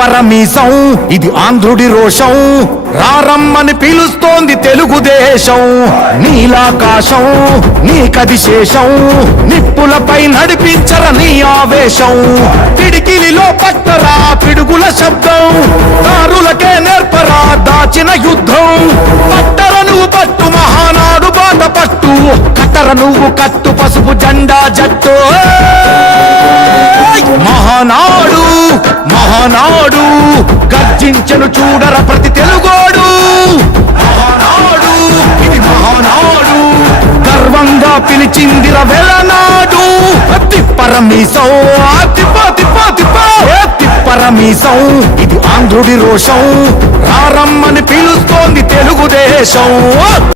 తిప్పరమీసం ఇది ఆంధ్రుడి రోషం రారమ్మని పిలుస్తోంది తెలుగుదేశం నీలాకాశం నీకది శేషం నిప్పులపై నడిపించర నీ ఆవేశం పిడికిలిలో పట్టరా పిడుగుల శబ్దం దారులకే నేర్పరా దాచిన యుద్ధం పట్టర నువ్వు పట్టు మహానాడు బాట పట్టు కట్టర నువ్వు కట్టు పసుపు జెండా జట్టు మహానాడు మహానాడు గర్జించను చూడర ప్రతి తెలుగోడు మహానాడు ఇది మహానాడు గర్వంగా పిలిచిందిర వెలనాడు తిప్పరమీసం తిప్పరమీసం ఇది ఆంధ్రుడి రోషం రారమ్మని పిలుస్తోంది తెలుగుదేశం